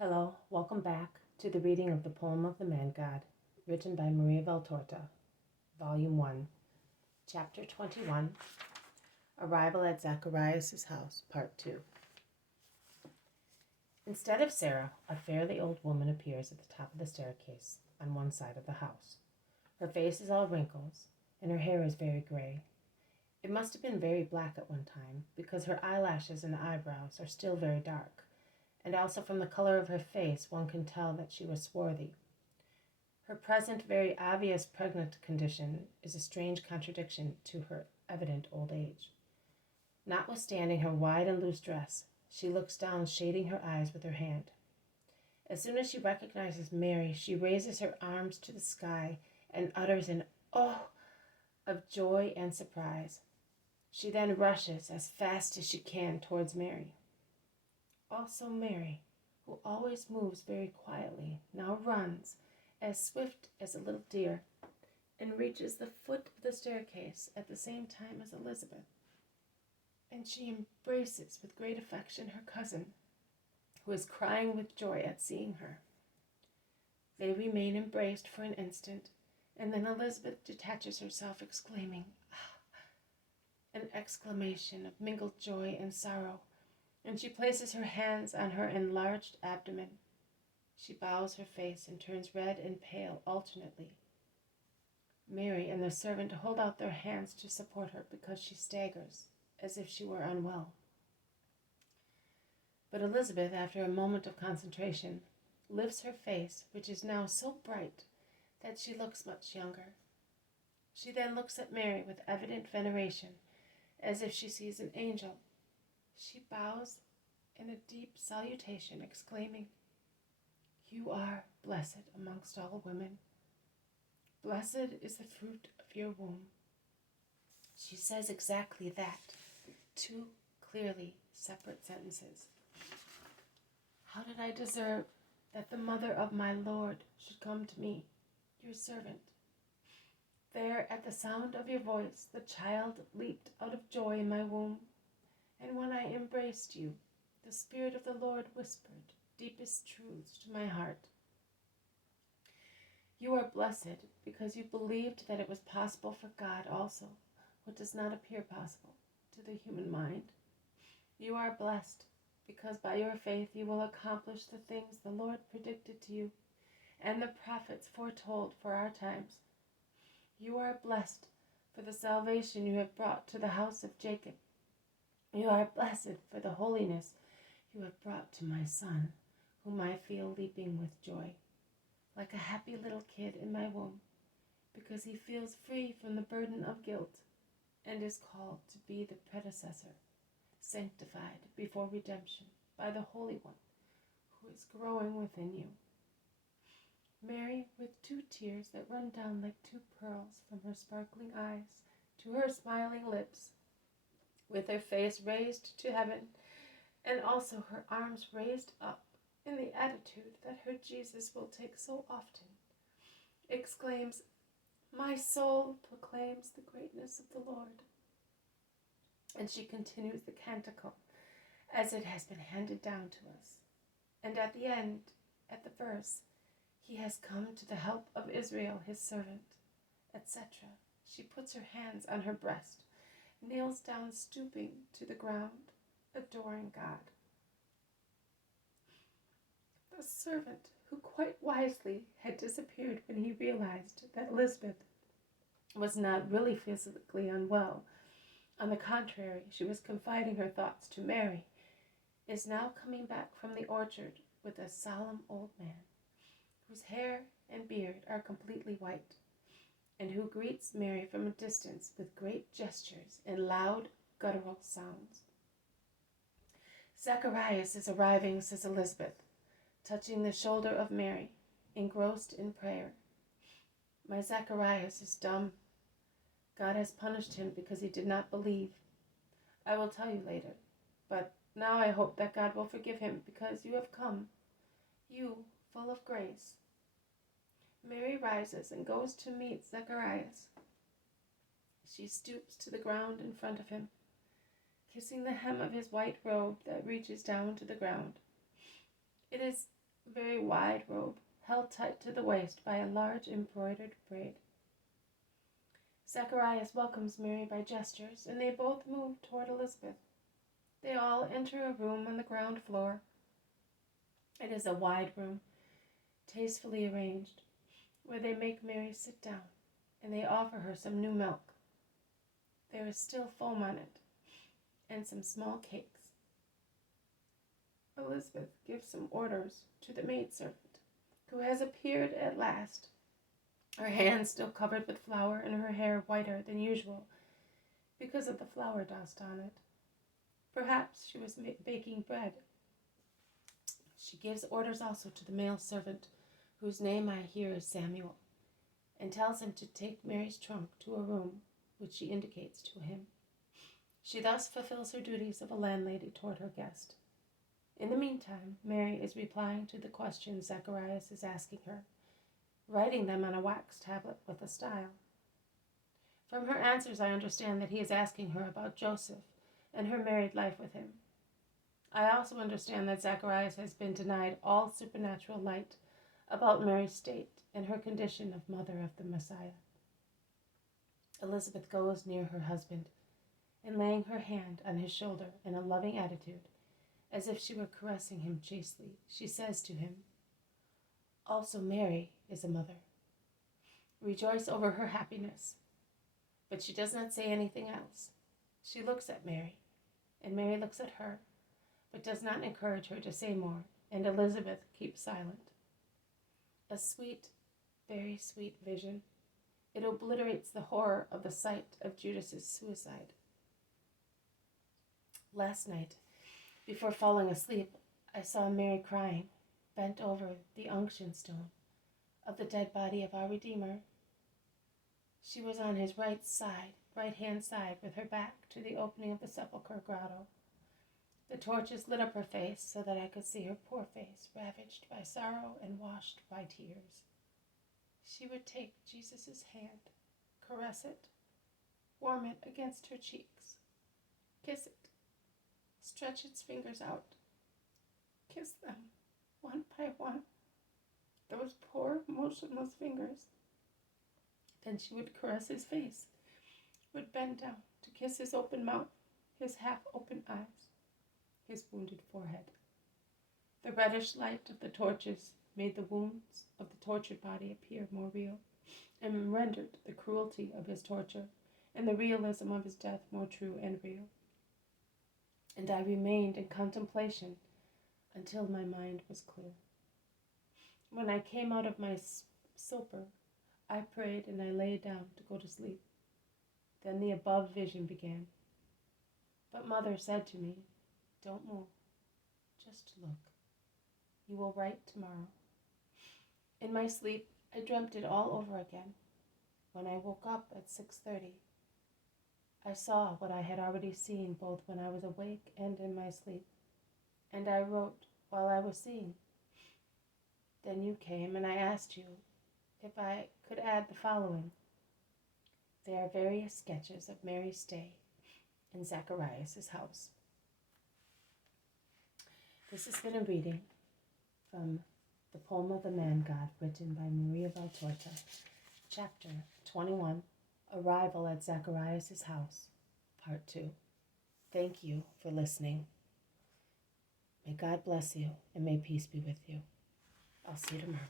Hello, welcome back to the reading of the poem of the Man God, written by Maria Valtorta, Volume 1, Chapter 21, Arrival at Zacharias'House, House, Part 2. Instead of Sarah, a fairly old woman appears at the top of the staircase on one side of the house. Her face is all wrinkles, and her hair is very gray. It must have been very black at one time, because her eyelashes and eyebrows are still very dark. And also from the color of her face one can tell that she was swarthy. Her present very obvious pregnant condition is a strange contradiction to her evident old age. Notwithstanding her wide and loose dress, she looks down, shading her eyes with her hand. As soon as she recognizes Mary, she raises her arms to the sky and utters an "oh" of joy and surprise. She then rushes as fast as she can towards Mary. Also Mary, who always moves very quietly, now runs, as swift as a little deer, and reaches the foot of the staircase at the same time as Elizabeth. And she embraces with great affection her cousin, who is crying with joy at seeing her. They remain embraced for an instant, and then Elizabeth detaches herself, exclaiming, "Ah!" an exclamation of mingled joy and sorrow, and she places her hands on her enlarged abdomen. She bows her face and turns red and pale alternately. Mary and the servant hold out their hands to support her because she staggers, as if she were unwell. But Elizabeth, after a moment of concentration, lifts her face, which is now so bright that she looks much younger. She then looks at Mary with evident veneration, as if she sees an angel. She bows in a deep salutation, exclaiming, "You are blessed amongst all women. Blessed is the fruit of your womb." She says exactly that, two clearly separate sentences. How did I deserve that the mother of my Lord should come to me, your servant? There, at the sound of your voice, the child leaped out of joy in my womb. And when I embraced you, the Spirit of the Lord whispered deepest truths to my heart. You are blessed because you believed that it was possible for God also, what does not appear possible to the human mind. You are blessed because by your faith you will accomplish the things the Lord predicted to you and the prophets foretold for our times. You are blessed for the salvation you have brought to the house of Jacob. You are blessed for the holiness you have brought to my son, whom I feel leaping with joy, like a happy little kid in my womb, because he feels free from the burden of guilt and is called to be the predecessor, sanctified before redemption by the Holy One who is growing within you. Mary, with two tears that run down like two pearls from her sparkling eyes to her smiling lips, with her face raised to heaven, and also her arms raised up in the attitude that her Jesus will take so often, exclaims, "My soul proclaims the greatness of the Lord." And she continues the canticle as it has been handed down to us. And at the end, at the verse, "He has come to the help of Israel, his servant," etc., she puts her hands on her breast, kneels down stooping to the ground, adoring God. The servant, who quite wisely had disappeared when he realized that Elizabeth was not really physically unwell, on the contrary, she was confiding her thoughts to Mary, is now coming back from the orchard with a solemn old man, whose hair and beard are completely white, and who greets Mary from a distance with great gestures and loud guttural sounds. "Zacharias is arriving," says Elizabeth, touching the shoulder of Mary, engrossed in prayer. "My Zacharias is dumb. God has punished him because he did not believe. I will tell you later, but now I hope that God will forgive him because you have come, you full of grace." Mary rises and goes to meet Zacharias. She stoops to the ground in front of him, kissing the hem of his white robe that reaches down to the ground. It is a very wide robe, held tight to the waist by a large embroidered braid. Zacharias welcomes Mary by gestures, and they both move toward Elizabeth. They all enter a room on the ground floor. It is a wide room, tastefully arranged, where they make Mary sit down, and they offer her some new milk. There is still foam on it, and some small cakes. Elizabeth gives some orders to the maidservant, who has appeared at last, her hands still covered with flour and her hair whiter than usual because of the flour dust on it. Perhaps she was baking bread. She gives orders also to the male servant, whose name I hear is Samuel, and tells him to take Mary's trunk to a room which she indicates to him. She thus fulfills her duties of a landlady toward her guest. In the meantime, Mary is replying to the questions Zacharias is asking her, writing them on a wax tablet with a style. From her answers, I understand that he is asking her about Joseph and her married life with him. I also understand that Zacharias has been denied all supernatural light about Mary's state and her condition of mother of the Messiah. Elizabeth goes near her husband, and laying her hand on his shoulder in a loving attitude, as if she were caressing him chastely, she says to him, "Also Mary is a mother. Rejoice over her happiness." But she does not say anything else. She looks at Mary, and Mary looks at her, but does not encourage her to say more, and Elizabeth keeps silent. A sweet, very sweet vision. It obliterates the horror of the sight of Judas's suicide. Last night, before falling asleep, I saw Mary crying, bent over the unction stone of the dead body of our Redeemer. She was on his right-hand side, with her back to the opening of the sepulchre grotto. The torches lit up her face so that I could see her poor face, ravaged by sorrow and washed by tears. She would take Jesus' hand, caress it, warm it against her cheeks, kiss it, stretch its fingers out, kiss them one by one, those poor motionless fingers. Then she would caress his face, would bend down to kiss his open mouth, his half-open eyes, his wounded forehead. The reddish light of the torches made the wounds of the tortured body appear more real, and rendered the cruelty of his torture and the realism of his death more true and real. And I remained in contemplation until my mind was clear. When I came out of my stupor, I prayed and I lay down to go to sleep. Then the above vision began. But Mother said to me, "Don't move, just look. You will write tomorrow." In my sleep, I dreamt it all over again. When I woke up at 6:30, I saw what I had already seen both when I was awake and in my sleep, and I wrote while I was seeing. Then you came, and I asked you if I could add the following. There are various sketches of Mary's stay in Zacharias's house. This has been a reading from The Poem of the Man God, written by Maria Valtorta, Chapter 21, Arrival at Zacharias's House, Part 2. Thank you for listening. May God bless you, and may peace be with you. I'll see you tomorrow.